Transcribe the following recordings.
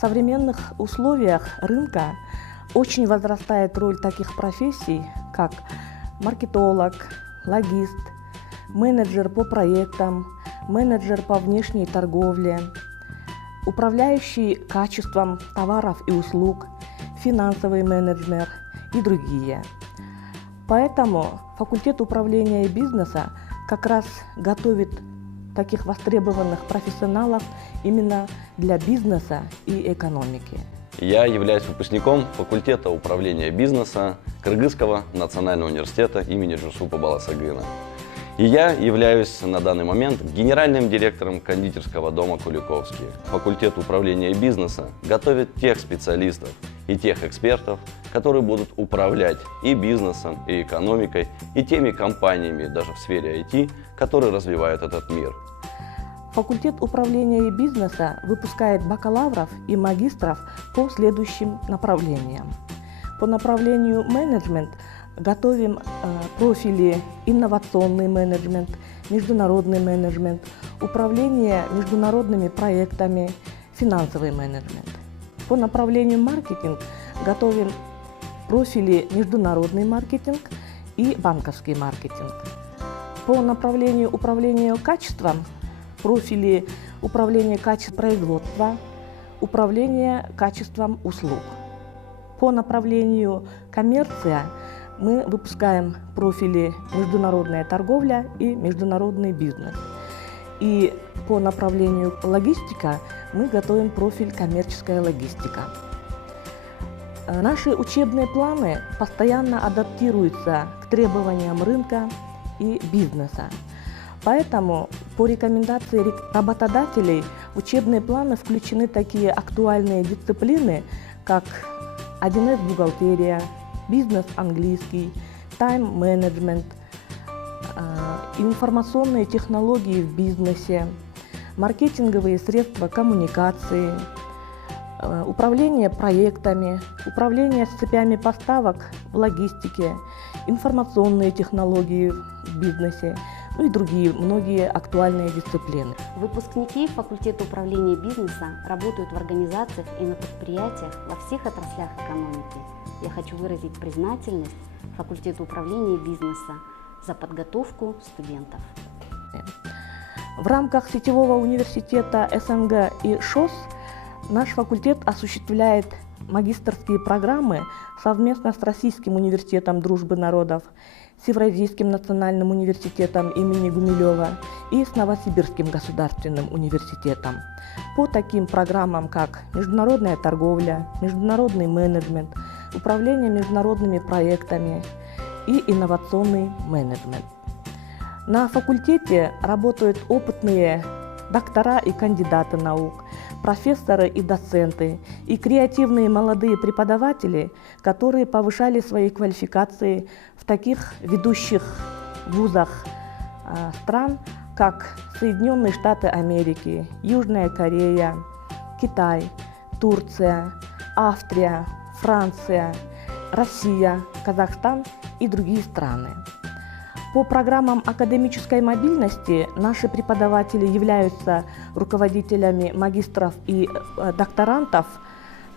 современных условиях рынка очень возрастает роль таких профессий, как маркетолог, логист, менеджер по проектам, менеджер по внешней торговле, управляющий качеством товаров и услуг, финансовый менеджер и другие. Поэтому факультет управления бизнеса как раз готовит таких востребованных профессионалов именно для бизнеса и экономики. Я являюсь выпускником факультета управления бизнеса Кыргызского национального университета имени Жусупа Баласагына. И я являюсь на данный момент генеральным директором кондитерского дома Куликовский. Факультет управления бизнеса готовит тех специалистов и тех экспертов, которые будут управлять и бизнесом, и экономикой, и теми компаниями, даже в сфере IT, которые развивают этот мир. Факультет управления бизнеса выпускает бакалавров и магистров по следующим направлениям. По направлению менеджмент готовим профили инновационный менеджмент, международный менеджмент, управление международными проектами, финансовый менеджмент. По направлению маркетинг готовим профили международный маркетинг и банковский маркетинг. По направлению управления качеством профили управления качеством производства, управление качеством услуг. По направлению коммерция мы выпускаем профили международная торговля и международный бизнес. И по направлению логистика мы готовим профиль коммерческая логистика. Наши учебные планы постоянно адаптируются к требованиям рынка и бизнеса. Поэтому по рекомендации работодателей в учебные планы включены такие актуальные дисциплины, как 1С бухгалтерия, бизнес английский, тайм-менеджмент, информационные технологии в бизнесе, маркетинговые средства коммуникации, управление проектами, управление с цепями поставок в логистике, информационные технологии в бизнесе, ну и другие многие актуальные дисциплины. Выпускники факультета управления бизнеса работают в организациях и на предприятиях во всех отраслях экономики. Я хочу выразить признательность факультету управления бизнеса за подготовку студентов. В рамках сетевого университета СНГ и ШОС наш факультет осуществляет магистерские программы совместно с Российским университетом дружбы народов, с Евразийским национальным университетом имени Гумилева и с Новосибирским государственным университетом по таким программам, как международная торговля, международный менеджмент, управление международными проектами и инновационный менеджмент. На факультете работают опытные доктора и кандидаты наук, профессоры и доценты, и креативные молодые преподаватели, которые повышали свои квалификации в таких ведущих вузах стран, как Соединенные Штаты Америки, Южная Корея, Китай, Турция, Австрия, Франция, Россия, Казахстан и другие страны. По программам академической мобильности наши преподаватели являются руководителями магистров и докторантов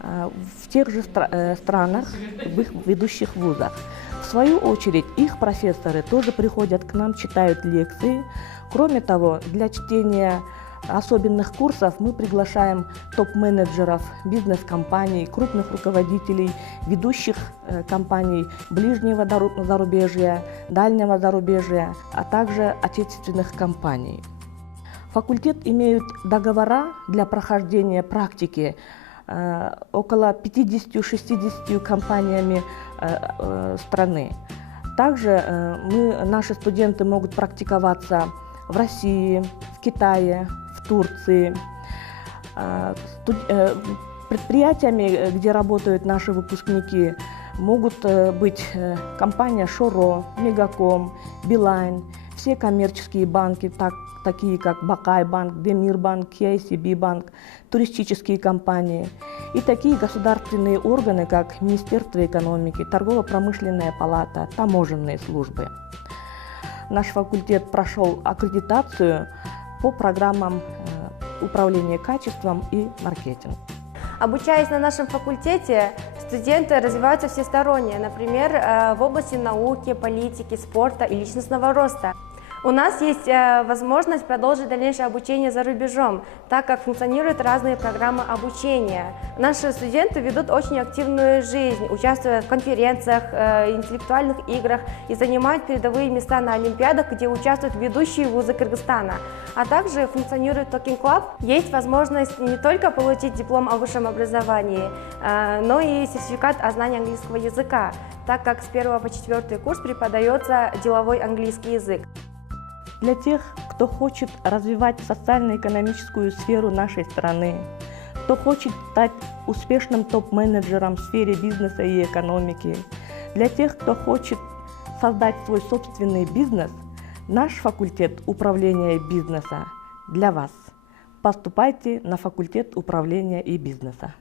в тех же странах, в их ведущих вузах. В свою очередь, их профессоры тоже приходят к нам, читают лекции. Кроме того, для чтения особенных курсов мы приглашаем топ-менеджеров бизнес-компаний, крупных руководителей ведущих компаний ближнего зарубежья, дальнего зарубежья, а также отечественных компаний. Факультет имеет договора для прохождения практики около 50-60 компаниями страны. Также наши студенты могут практиковаться в России, в Китае, в Турции. Предприятиями, где работают наши выпускники, могут быть компания Шоро, Мегаком, Билайн, все коммерческие банки, такие как Бакай банк, Демир банк, KCB банк, туристические компании и такие государственные органы, как Министерство экономики, Торгово-промышленная палата, таможенные службы. Наш факультет прошел аккредитацию по программам управления качеством и маркетинг. Обучаясь на нашем факультете, студенты развиваются всесторонне, например, в области науки, политики, спорта и личностного роста. У нас есть возможность продолжить дальнейшее обучение за рубежом, так как функционируют разные программы обучения. Наши студенты ведут очень активную жизнь, участвуя в конференциях, интеллектуальных играх и занимают передовые места на олимпиадах, где участвуют ведущие вузы Кыргызстана. А также функционирует Talking Club. Есть возможность не только получить диплом о высшем образовании, но и сертификат о знании английского языка, так как с 1 по 4 курс преподается деловой английский язык. Для тех, кто хочет развивать социально-экономическую сферу нашей страны, кто хочет стать успешным топ-менеджером в сфере бизнеса и экономики, для тех, кто хочет создать свой собственный бизнес, наш факультет управления бизнеса для вас. Поступайте на факультет управления и бизнеса.